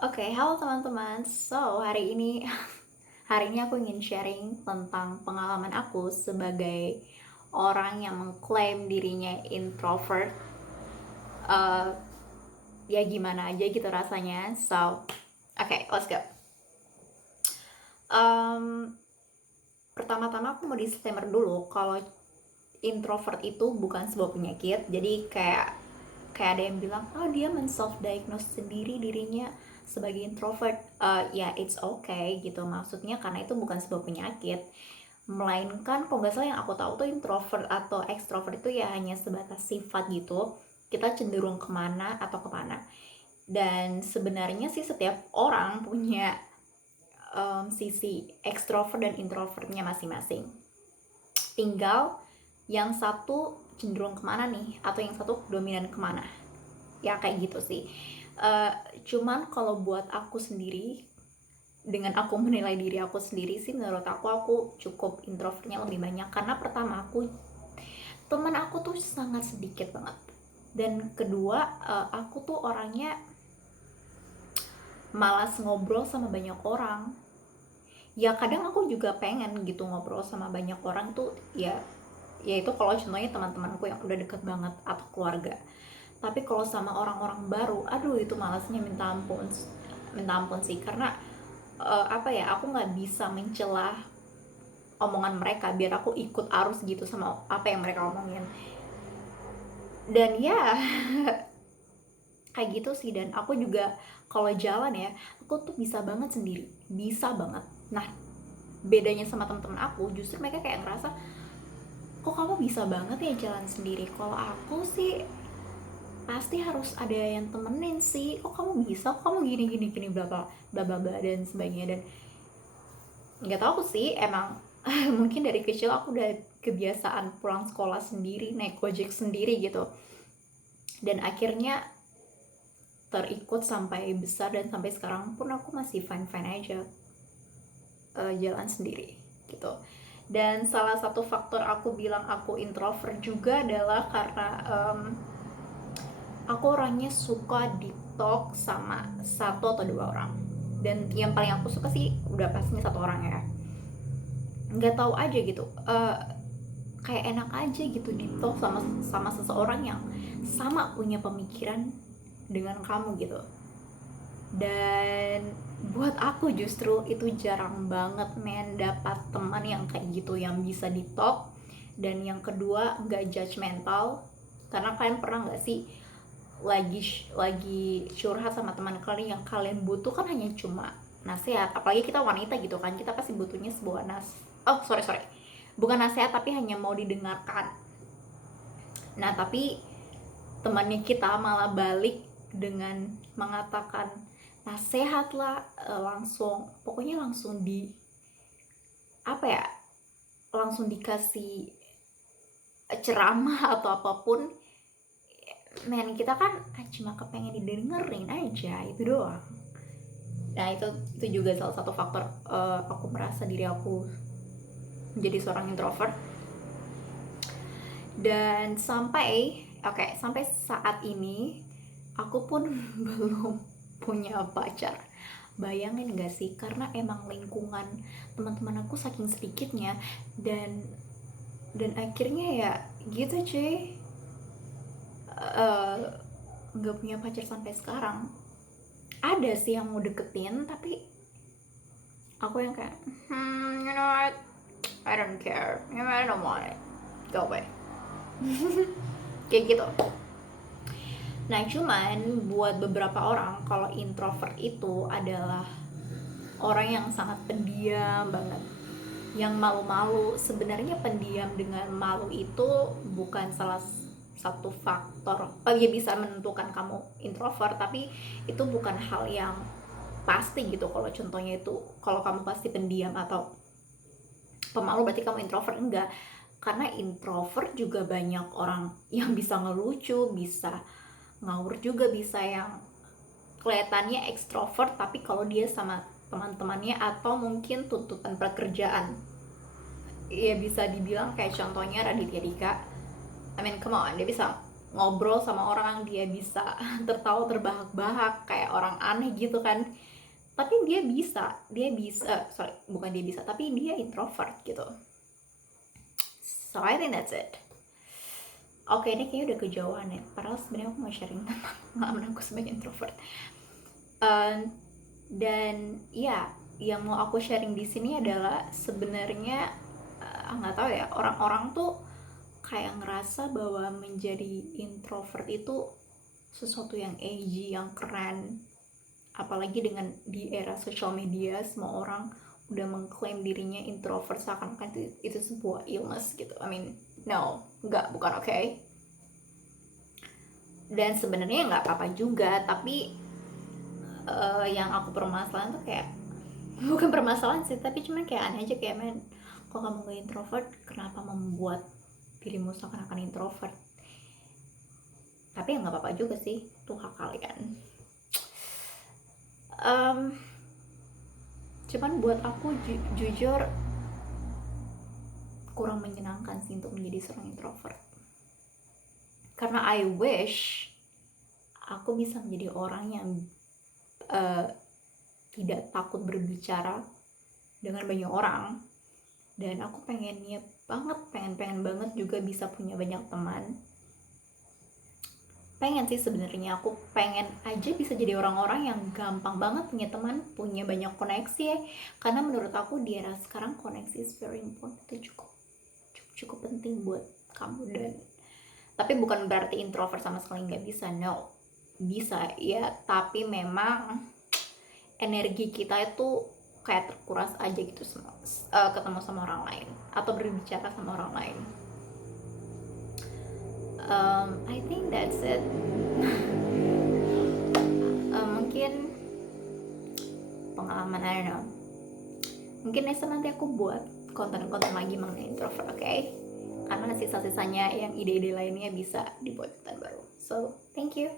Oke, halo teman-teman. So, hari ini aku ingin sharing tentang pengalaman aku sebagai orang yang mengklaim dirinya introvert. Eh, ya gimana aja gitu rasanya. So, oke, let's go. Em, Pertama-tama aku mau disclaimer dulu kalau introvert itu bukan sebuah penyakit. Jadi kayak ada yang bilang, oh dia men-self diagnose sendiri dirinya sebagai introvert. Ya it's okay gitu, maksudnya karena itu bukan sebuah penyakit, melainkan kalau nggak salah yang aku tahu tuh introvert atau extrovert itu ya hanya sebatas sifat gitu, kita cenderung kemana atau kemana. Dan sebenarnya sih setiap orang punya sisi extrovert dan introvertnya masing-masing, tinggal yang satu cenderung kemana nih atau yang satu dominan kemana, ya kayak gitu sih. Eh, Cuman kalau buat aku sendiri, dengan aku menilai diri aku sendiri sih, menurut aku cukup introvertnya lebih banyak. Karena pertama, teman aku tuh sangat sedikit banget, dan kedua, aku tuh orangnya malas ngobrol sama banyak orang. Ya kadang aku juga pengen gitu ngobrol sama banyak orang tuh, ya itu kalau contohnya teman-temanku yang udah deket banget atau keluarga. Tapi kalau sama orang-orang baru, aduh itu malasnya minta ampun sih. Karena apa ya, aku nggak bisa mencelah omongan mereka biar aku ikut arus gitu sama apa yang mereka omongin. Dan ya kayak gitu sih. Dan aku juga kalau jalan ya, aku tuh bisa banget sendiri, bisa banget. Nah, bedanya sama teman-teman aku, justru mereka kayak ngerasa, kok kamu bisa banget ya jalan sendiri. Kalau aku sih pasti harus ada yang temenin sih. Kok kamu bisa, kok kamu gini gini gini, bla bla bla bla bla dan sebagainya. Dan nggak tahu sih, emang mungkin dari kecil aku udah kebiasaan pulang sekolah sendiri, naik gojek sendiri gitu. Dan akhirnya terikut sampai besar, dan sampai sekarang pun aku masih fine fine aja jalan sendiri gitu. Dan salah satu faktor aku bilang aku introvert juga adalah karena aku orangnya suka deep talk sama satu atau dua orang. Dan yang paling aku suka sih udah pastinya satu orang ya. Nggak tahu aja gitu, kayak enak aja gitu deep talk sama sama seseorang yang sama punya pemikiran dengan kamu gitu. Dan buat aku justru itu jarang banget men dapat teman yang kayak gitu, yang bisa di talk. Dan yang kedua, nggak judgmental. Karena kalian pernah nggak sih lagi curhat sama teman kalian, yang kalian butuh kan hanya cuma nasihat, apalagi kita wanita gitu kan, kita pasti butuhnya sebuah oh sorry, bukan nasihat tapi hanya mau didengarkan. Nah tapi temannya kita malah balik dengan mengatakan nasihat lah, langsung pokoknya langsung di apa ya, langsung dikasih ceramah atau apapun. Men, kita kan cuma kepengen didengerin aja, itu doang. Nah itu juga salah satu faktor aku merasa diri aku menjadi seorang introvert. Dan sampai saat ini aku pun belum punya pacar. Bayangin gak sih, karena emang lingkungan teman-teman aku saking sedikitnya. Dan akhirnya ya gitu cuy, nggak punya pacar sampai sekarang. Ada sih yang mau deketin, tapi aku yang kayak, you know what, I don't care, you know, I don't want it, go away. Kayak gitu. Nah cuman buat beberapa orang, kalau introvert itu adalah orang yang sangat pendiam banget, yang malu-malu. Sebenarnya pendiam dengan malu itu bukan salah satu faktor ya bisa menentukan kamu introvert, tapi itu bukan hal yang pasti gitu. Kalau contohnya itu, kalau kamu pasti pendiam atau pemalu berarti kamu introvert, enggak. Karena introvert juga banyak orang yang bisa ngelucu, bisa ngawur juga, bisa yang kelihatannya ekstrovert tapi kalau dia sama teman-temannya atau mungkin tuntutan pekerjaan, ya bisa dibilang kayak contohnya Raditya Dika. I mean come on, dia bisa ngobrol sama orang, dia bisa tertawa terbahak-bahak kayak orang aneh gitu kan. Tapi sorry, bukan dia bisa, tapi dia introvert gitu. So I think that's it. Oke, ini kayaknya udah kejauhan ya. Padahal sebenarnya aku mau sharing tentang pengalaman aku sebagai introvert. Dan ya, yang mau aku sharing di sini adalah sebenarnya nggak tahu ya, orang-orang tuh kayak ngerasa bahwa menjadi introvert itu sesuatu yang edgy, yang keren. Apalagi dengan di era sosial media, semua orang udah mengklaim dirinya introvert seakan-akan itu sebuah illness gitu. I mean, no, bukan oke. Dan sebenarnya nggak apa-apa juga, tapi yang aku permasalahan tuh kayak bukan permasalahan sih, tapi cuman kayak aneh aja, kayak men, kok kamu gak introvert, kenapa membuat dirimu seakan-akan introvert? Tapi ya nggak apa-apa juga sih, itu hak kalian. Cuman buat aku jujur kurang menyenangkan sih untuk menjadi seorang introvert, karena I wish aku bisa menjadi orang yang tidak takut berbicara dengan banyak orang. Dan aku pengen banget juga bisa punya banyak teman. Pengen sih sebenarnya, aku pengen aja bisa jadi orang-orang yang gampang banget punya teman, punya banyak koneksi ya. Karena menurut aku di era sekarang koneksi is very important, itu cukup penting buat kamu. Dan tapi bukan berarti introvert sama sekali nggak bisa, no, bisa ya, tapi memang energi kita itu kayak terkuras aja gitu semua ketemu sama orang lain atau berbicara sama orang lain. I think that's it. Mungkin pengalaman, I don't know, mungkin nanti aku buat konten-konten lagi mengenai introvert, oke? Karena sisa-sisanya yang ide-ide lainnya bisa dibuat konten baru. So thank you.